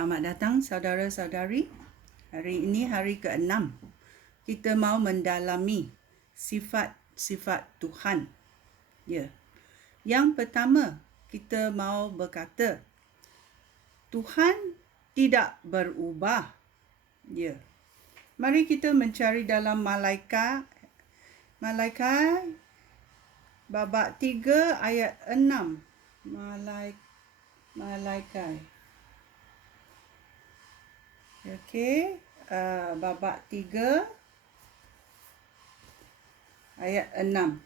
Selamat datang saudara-saudari. Hari ini hari ke-6. Kita mau mendalami sifat-sifat Tuhan. Ya. Yang pertama, kita mau berkata Tuhan tidak berubah. Ya. Mari kita mencari dalam Malaikat babak 3 ayat 6. Malaikat. Okey, babak 3 ayat 6.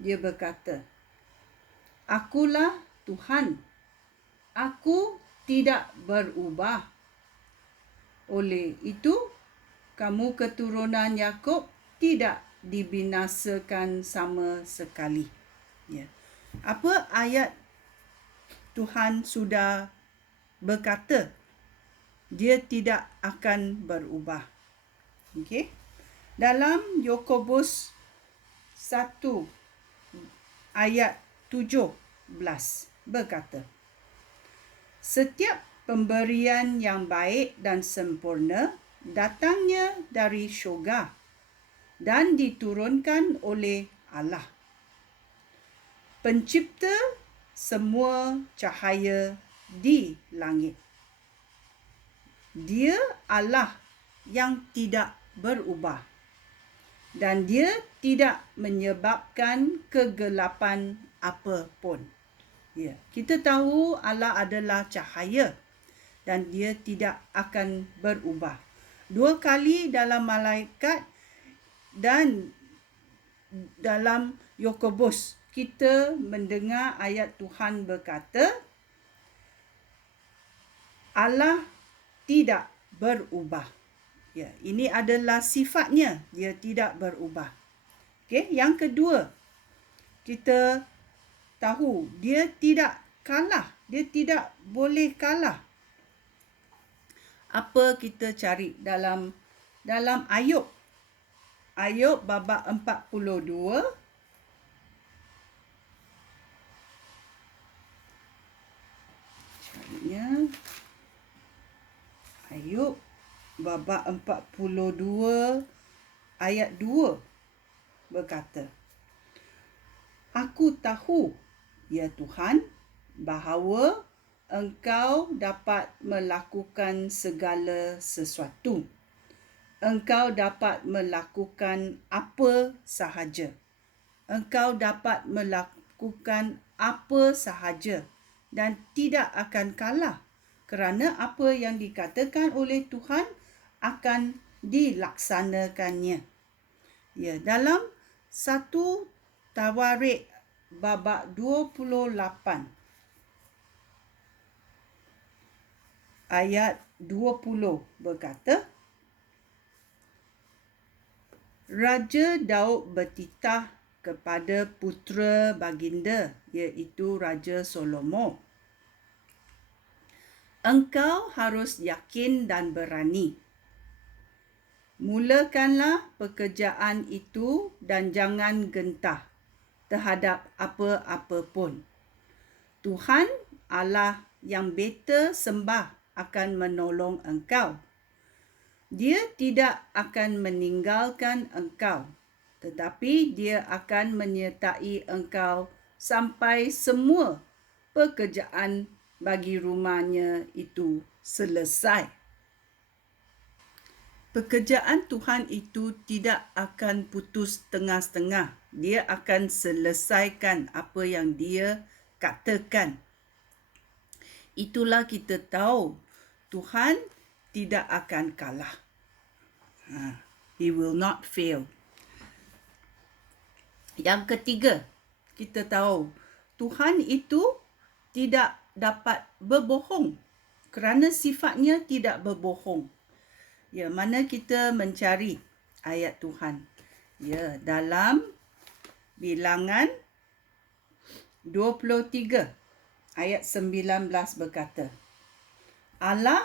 Dia berkata, Akulah Tuhan, aku tidak berubah. Oleh itu, kamu keturunan Yakub tidak dibinasakan sama sekali. Ya. Apa ayat Tuhan sudah berkata? Dia tidak akan berubah. Okey. Dalam Yakobus 1 ayat 17 berkata, Setiap pemberian yang baik dan sempurna datangnya dari syurga dan diturunkan oleh Allah, pencipta semua cahaya di langit. Dia Allah yang tidak berubah dan dia tidak menyebabkan kegelapan apapun. Ya, kita tahu Allah adalah cahaya dan dia tidak akan berubah. 2 kali dalam Malaikat dan dalam Yakobus kita mendengar ayat Tuhan berkata Allah tidak berubah. Ya, ini adalah sifatnya, dia tidak berubah. Okey, yang kedua, kita tahu dia tidak kalah, dia tidak boleh kalah. Apa kita cari dalam Ayub? Ayub babak 42 carinya Ayub babak 42 ayat 2 berkata, Aku tahu, ya Tuhan, bahawa Engkau dapat melakukan segala sesuatu. Engkau dapat melakukan apa sahaja. Engkau dapat melakukan apa sahaja dan tidak akan kalah. Kerana apa yang dikatakan oleh Tuhan akan dilaksanakannya. Ya, dalam 1 Tawarik babak 28 ayat 20 berkata, Raja Daud bertitah kepada putera baginda, iaitu Raja Salomo. Engkau harus yakin dan berani. Mulakanlah pekerjaan itu dan jangan gentah terhadap apa-apa pun. Tuhan Allah yang beta sembah akan menolong engkau. Dia tidak akan meninggalkan engkau, tetapi dia akan menyertai engkau sampai semua pekerjaan bagi rumahnya itu selesai. Pekerjaan Tuhan itu tidak akan putus tengah-tengah. Dia akan selesaikan apa yang dia katakan. Itulah kita tahu Tuhan tidak akan kalah. He will not fail. Yang ketiga, kita tahu Tuhan itu tidak dapat berbohong kerana sifatnya tidak berbohong. Ya, mana kita mencari ayat Tuhan? Ya, dalam Bilangan 23 ayat 19 berkata, Allah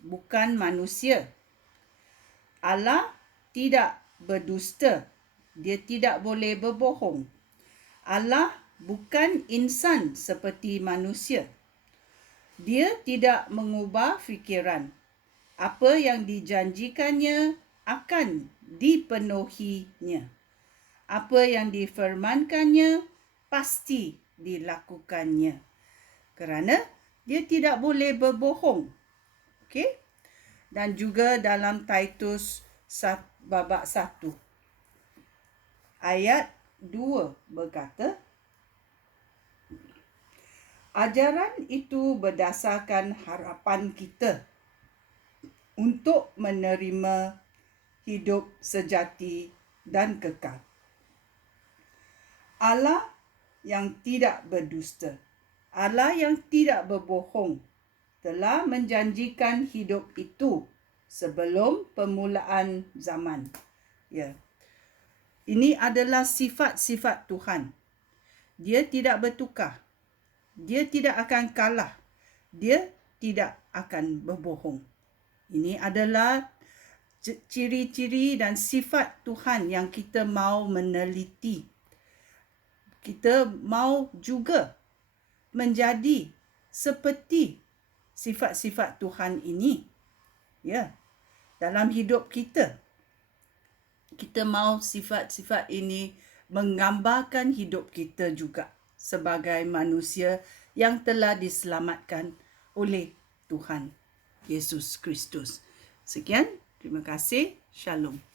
bukan manusia. Allah tidak berdusta. Dia tidak boleh berbohong. Allah bukan insan seperti manusia. Dia tidak mengubah fikiran. Apa yang dijanjikannya akan dipenuhinya. Apa yang difirmankannya pasti dilakukannya. Kerana dia tidak boleh berbohong. Okey? Dan juga dalam Titus babak 1 ayat 2 berkata, ajaran itu berdasarkan harapan kita untuk menerima hidup sejati dan kekal. Allah yang tidak berdusta, Allah yang tidak berbohong, telah menjanjikan hidup itu sebelum permulaan zaman. Ya. Ini adalah sifat-sifat Tuhan. Dia tidak bertukar. Dia tidak akan kalah. Dia tidak akan berbohong. Ini adalah ciri-ciri dan sifat Tuhan yang kita mau meneliti. Kita mau juga menjadi seperti sifat-sifat Tuhan ini. Ya. Dalam hidup kita. Kita mau sifat-sifat ini menggambarkan hidup kita juga sebagai manusia yang telah diselamatkan oleh Tuhan Yesus Kristus. Sekian, terima kasih. Shalom.